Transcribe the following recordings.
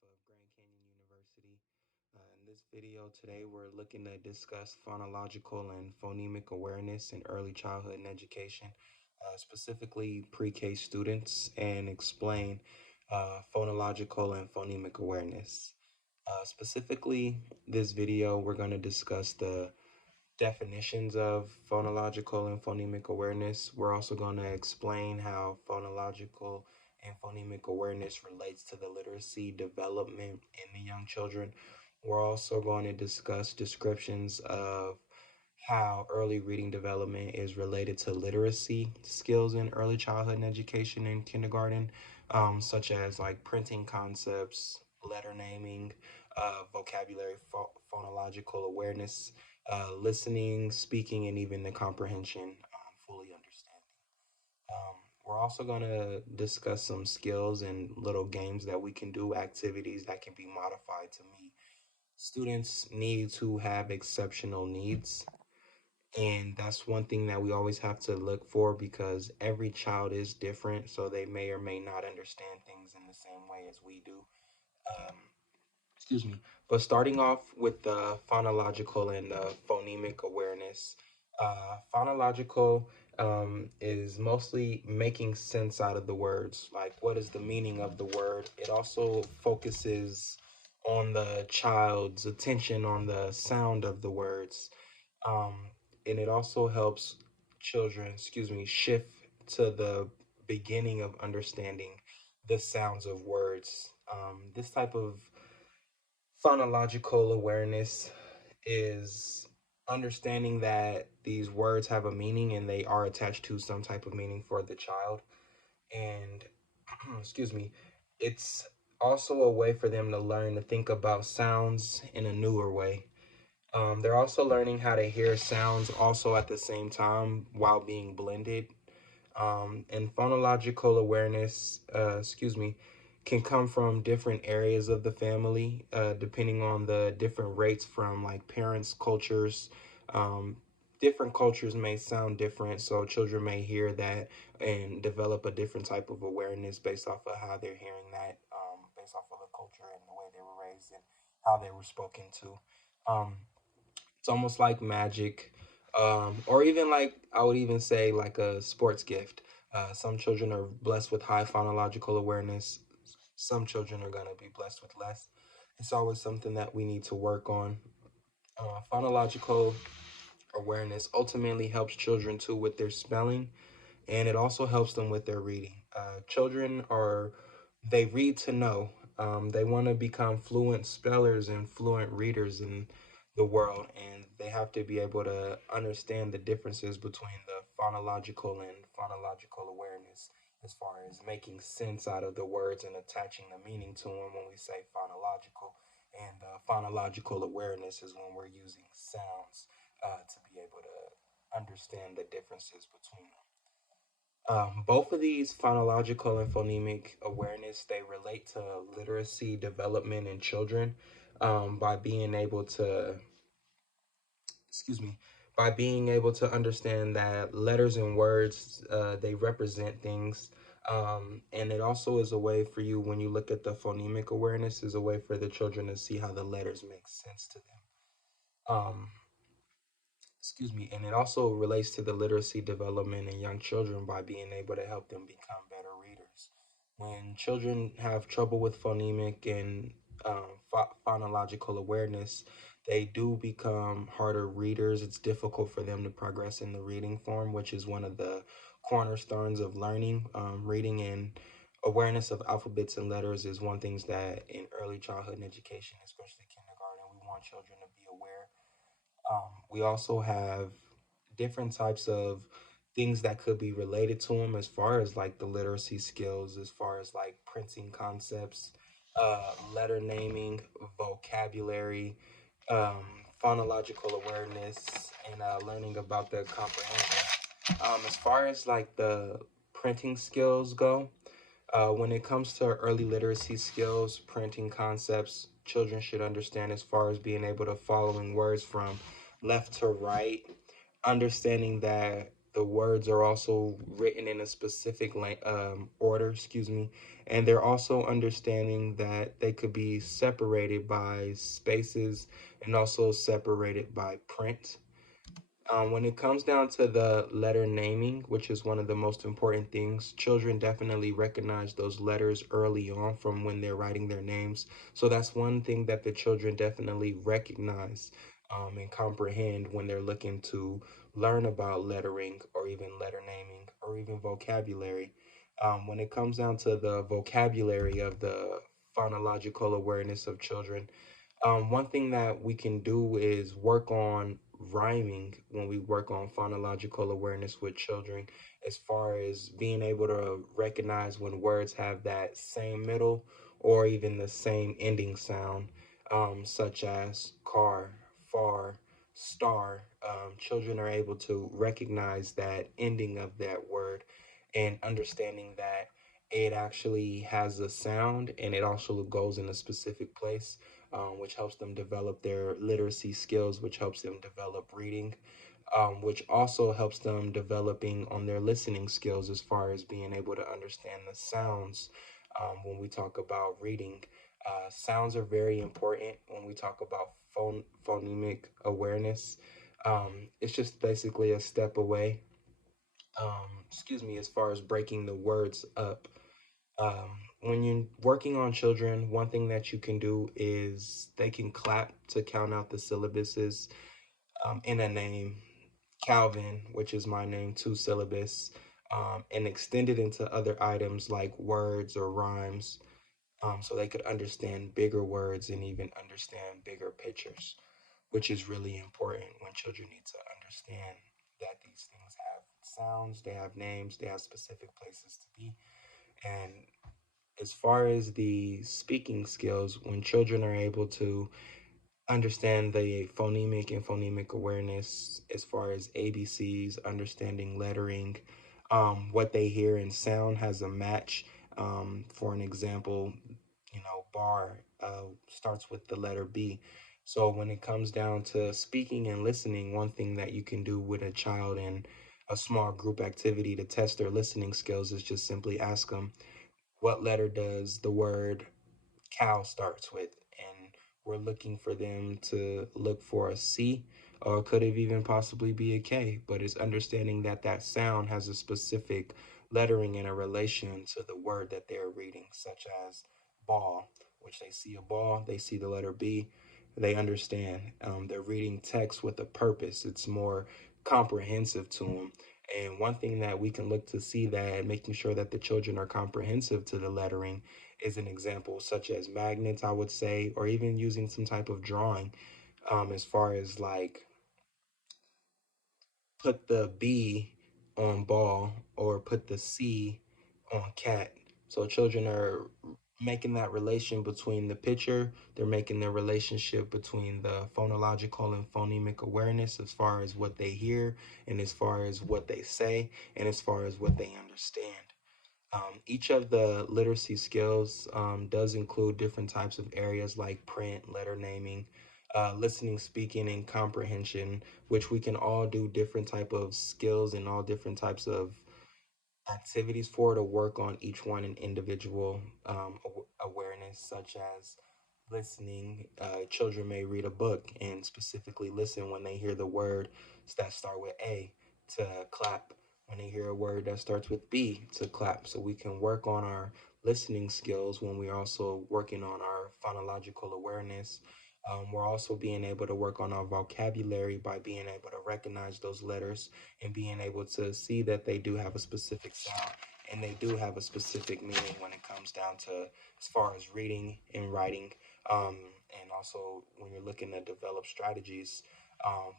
of Grand Canyon University. In this video today, we're looking to discuss phonological and phonemic awareness in early childhood and education, specifically pre-K students, and explain phonological and phonemic awareness. Specifically, this video, we're going to discuss the definitions of phonological and phonemic awareness. We're also going to explain how phonological and phonemic awareness relates to the literacy development in the young children. We're also going to discuss descriptions of how early reading development is related to literacy skills in early childhood and education in kindergarten, such as like printing concepts, letter naming, vocabulary, phonological awareness, listening, speaking, and even the comprehension, fully understanding. We're also going to discuss some skills and little games that we can do, activities that can be modified to meet students' needs who have exceptional needs. And that's one thing that we always have to look for because every child is different, so they may or may not understand things in the same way as we do. Um, excuse me. But starting off with the phonological and the phonemic awareness, phonological is mostly making sense out of the words, like what is the meaning of the word. It also focuses on the child's attention on the sound of the words. Um, and it also helps children, shift to the beginning of understanding the sounds of words. This type of phonological awareness is understanding that these words have a meaning and they are attached to some type of meaning for the child. And, excuse me, it's also a way for them to learn to think about sounds in a newer way. They're also learning how to hear sounds also at the same time while being blended. And phonological awareness, can come from different areas of the family, depending on the different rates from like parents, cultures. Um, Different cultures may sound different, so children may hear that and develop a different type of awareness based off of how they're hearing that, based off of the culture and the way they were raised and how they were spoken to. Um, it's almost like magic, or even like I would even say like a sports gift. Some children are blessed with high phonological awareness. Some children are going to be blessed with less. It's always something that we need to work on. Phonological awareness ultimately helps children too with their spelling, and it also helps them with their reading. Children are, they read to know. They want to become fluent spellers and fluent readers in the world, and they have to be able to understand the differences between the phonological and phonological awareness as far as making sense out of the words and attaching the meaning to them when we say phonological. And phonological awareness is when we're using sounds to be able to understand the differences between them. Both of these phonological and phonemic awareness, they relate to literacy development in children, by being able to, excuse me, by being able to understand that letters and words, they represent things. And it also is a way for you, when you look at the phonemic awareness, is a way for the children to see how the letters make sense to them. And it also relates to the literacy development in young children by being able to help them become better readers. When children have trouble with phonemic and phonological awareness, they do become harder readers. It's difficult for them to progress in the reading form, which is one of the cornerstones of learning. Reading and awareness of alphabets and letters is one things that in early childhood and education, especially kindergarten, we want children to be aware. We also have different types of things that could be related to them as far as like the literacy skills, as far as like printing concepts, letter naming, vocabulary, um, phonological awareness, and learning about the comprehension. As far as like the printing skills go, when it comes to early literacy skills, printing concepts, children should understand as far as being able to following words from left to right, understanding that The words are also written in a specific order, and they're also understanding that they could be separated by spaces and also separated by print. When it comes down to the letter naming, which is one of the most important things, children definitely recognize those letters early on from when they're writing their names. So that's one thing that the children definitely recognize and comprehend when they're looking to learn about lettering or even letter naming or even vocabulary. When it comes down to the vocabulary of the phonological awareness of children, one thing that we can do is work on rhyming when we work on phonological awareness with children, as far as being able to recognize when words have that same middle or even the same ending sound, such as car, far, star. Children are able to recognize that ending of that word and understanding that it actually has a sound and it also goes in a specific place, which helps them develop their literacy skills, which helps them develop reading, which also helps them developing on their listening skills as far as being able to understand the sounds. When we talk about reading, sounds are very important when we talk about phonemic awareness. It's just basically a step away, as far as breaking the words up. When you're working on children, one thing that you can do is they can clap to count out the syllabuses in a name. Calvin, which is my name, two syllabus, and extend it into other items like words or rhymes, so they could understand bigger words and even understand bigger pictures, which is really important when children need to understand that these things have sounds, they have names, they have specific places to be. And as far as the speaking skills, when children are able to understand the phonemic and phonemic awareness as far as ABCs, understanding lettering, what they hear in sound has a match. For an example, bar starts with the letter B. So when it comes down to speaking and listening, one thing that you can do with a child in a small group activity to test their listening skills is just simply ask them, what letter does the word cow starts with? And we're looking for them to look for a C, or could it even possibly be a K? But it's understanding that that sound has a specific lettering in a relation to the word that they're reading, such as ball, which they see a ball, they see the letter B, they understand. They're reading text with a purpose. It's more comprehensive to them. And one thing that we can look to see that making sure that the children are comprehensive to the lettering is an example, such as magnets, I would say, or even using some type of drawing, as far as like put the B on ball or put the C on cat. So children are making that relation between the picture, they're making the relationship between the phonological and phonemic awareness as far as what they hear and as far as what they say and as far as what they understand. Each of the literacy skills does include different types of areas like print, letter naming, listening, speaking, and comprehension, which we can all do different type of skills and all different types of activities for to work on each one in individual awareness, such as listening. Children may read a book and specifically listen when they hear the word that start with A to clap. When they hear a word that starts with B to clap. So we can work on our listening skills when we're also working on our phonological awareness. We're also being able to work on our vocabulary by being able to recognize those letters and being able to see that they do have a specific sound and they do have a specific meaning when it comes down to as far as reading and writing, and also when you're looking to develop strategies.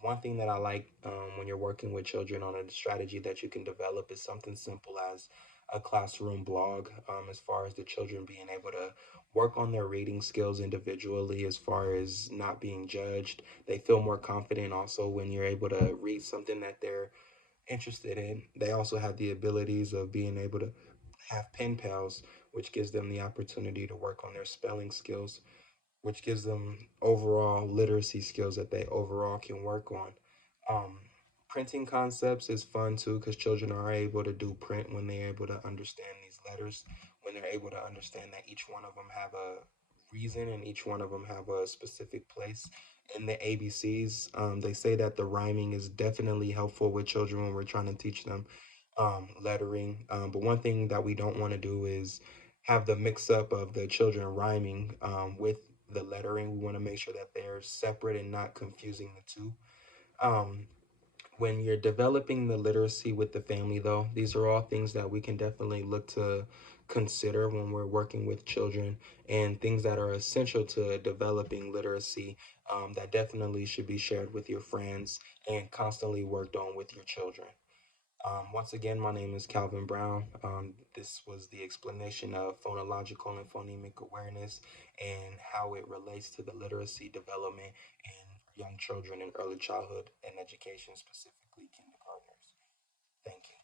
One thing that I like when you're working with children on a strategy that you can develop is something simple as a classroom blog, as far as the children being able to work on their reading skills individually as far as not being judged. They feel more confident also when you're able to read something that they're interested in. They also have the abilities of being able to have pen pals, which gives them the opportunity to work on their spelling skills, which gives them overall literacy skills that they overall can work on. Um, Printing concepts is fun too because children are able to do print when they're able to understand these letters, when they're able to understand that each one of them have a reason and each one of them have a specific place in the ABCs. They say that the rhyming is definitely helpful with children when we're trying to teach them lettering. But one thing that we don't want to do is have the mix up of the children rhyming with the lettering. We want to make sure that they're separate and not confusing the two. Um, when you're developing the literacy with the family, though, these are all things that we can definitely look to consider when we're working with children and things that are essential to developing literacy that definitely should be shared with your friends and constantly worked on with your children. Once again, my name is Calvin Brown. This was the explanation of phonological and phonemic awareness and how it relates to the literacy development in young children in early childhood and education, specifically kindergartners. Thank you.